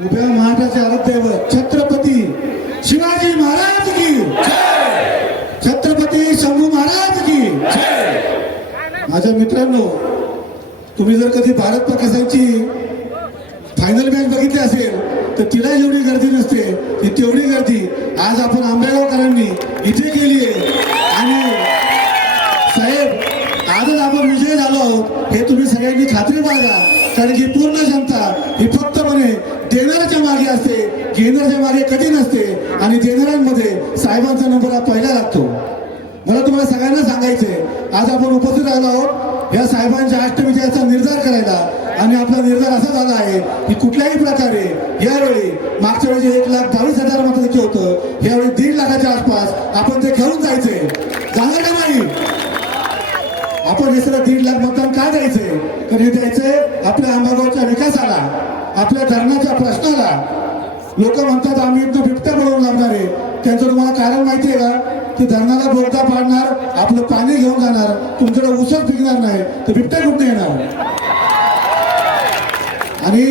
उभ्या महाराष्ट्राचे आराध्यव छत्रपती शिवाजी महाराज की छत्रपती शंभू महाराज की माझ्या मित्रांनो तुम्ही जर कधी भारत पाकिस्तानची फायनल मॅच बघितली असेल तर तिला जेवढी गर्दी नसते. ती तेवढी गर्दी आज आपण आंबेगावकरांनी इथे केली आहे. आणि साहेब आजच आपण विजय झालो आहोत. हे तुम्ही सगळ्यांनी खात्री बाळगा. कारण की पूर्ण जनता ही फक्त म्हणे देणाऱ्याच्या मागे असते घेणाऱ्याच्या मागे कधी नसते आणि देणाऱ्यांमध्ये साहेबांचा नंबर हा पहिला लागतो. मला तुम्हाला सगळ्यांना सांगायचंय आज आपण उपस्थित आलो आहोत या साहेबांच्या अष्टविजयाचा निर्धार करायला आणि आपला निर्धार असा झाला आहे की कुठल्याही प्रकारे यावेळी मागच्या वेळी एक लाख बावीस हजार मतं होतं यावेळी दीड लाखाच्या आसपास आपण ते घेऊन जायचंय जाणार का नाही परिसरात दीड लाख मतदान का द्यायचंय? तर हे द्यायचंय आपल्या आंबागावच्या विकासाला आपल्या धरणाच्या प्रश्नाला. लोक म्हणतात आम्ही इथं बिबट्या बनवून लागणार आहे. त्यांचं तुम्हाला कारण माहिती आहे का? की धरणाला बोलता पाडणार आपलं पाणी घेऊन जाणार तुमच्याकडे उसच पिकणार नाही तर बिबट्या कुठे येणार? आणि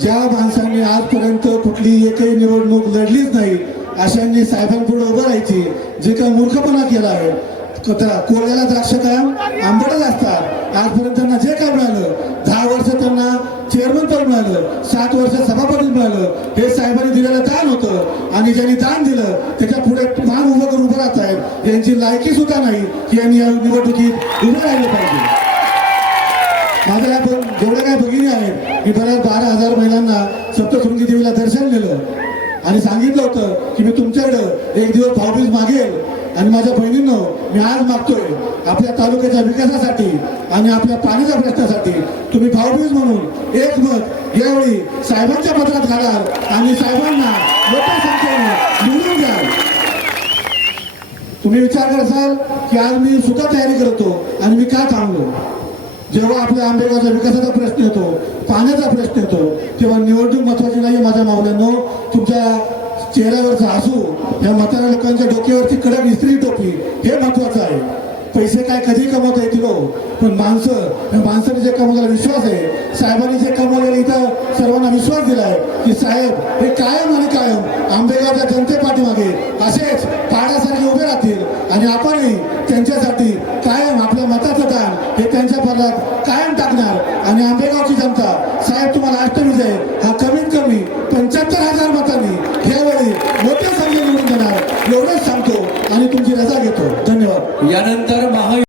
ज्या माणसांनी आजपर्यंत कुठली एकही निवडणूक लढलीच नाही अशांनी साहेबांपुढे उभं राहायची जे काही मूर्खपणा केला आहे कोरड्याला कोल्याला द्राक्ष कायम आंबटच असतात. आजपर्यंत त्यांना जे काय मिळालं दहा वर्ष त्यांना चेअरमन पण मिळालं सात वर्ष सभापती मिळालं हे साहेबांनी दिलेलं दान होतं. आणि ज्यांनी दान दिलं त्याच्या पुढे मान उभं करून उभं राहत आहेत. यांची लायकी सुद्धा नाही की यांनी या निवडणुकीत उभं राहिलं पाहिजे. माझ्या या जेवढ्या काय भगिनी आहेत मी बऱ्याच बारा हजार महिलांना सप्तशृंगी देवीला दर्शन दिलं. आणि सांगितलं होतं की मी तुमच्याकडं एक दिवस भाऊबीज मागेल. आणि माझ्या बहिणींनो मी आज मागतोय आपल्या तालुक्याच्या विकासासाठी आणि आपल्या पाण्याच्या प्रश्नासाठी. तुम्ही भाऊबीज म्हणून एक मत यावेळी साहेबांच्या पत्रात घालाल आणि साहेबांना मोठ्या संख्येने निवडून द्याल. तुम्ही विचार करसाल की आज मी सुद्धा तयारी करतो आणि मी का थांबलो? जेव्हा आपल्या आंबेगावच्या विकासाचा प्रश्न येतो पाण्याचा प्रश्न येतो तेव्हा निवडणूक महत्वाची नाही माझ्या मावल्यांनो. चेहऱ्यावरचा हसू या म्हाताऱ्या लोकांच्या डोक्यावरची कडक इस्त्री टोपी हे महत्वाचं आहे. पैसे काय कधी कमवता येतील हो? पण माणसं या माणसाने जे कमवलेला विश्वास आहे साहेबांनी जे कमवलेला इथं सर्वांना विश्वास दिला आहे की साहेब हे कायम आणि कायम आंबेगावच्या जनते पाठीमागे असेच पाण्यासारखे उभे राहतील आणि आपणही त्यांच्यासाठी कायम आपल्या मताचं दान हे त्यांच्या पदात कायम टाकणार आणि आंबेगावची जनता मोठ्या संख्येने म्हणून देणार. एवढंच सांगतो आणि तुमची रजा घेतो. धन्यवाद. यानंतर महा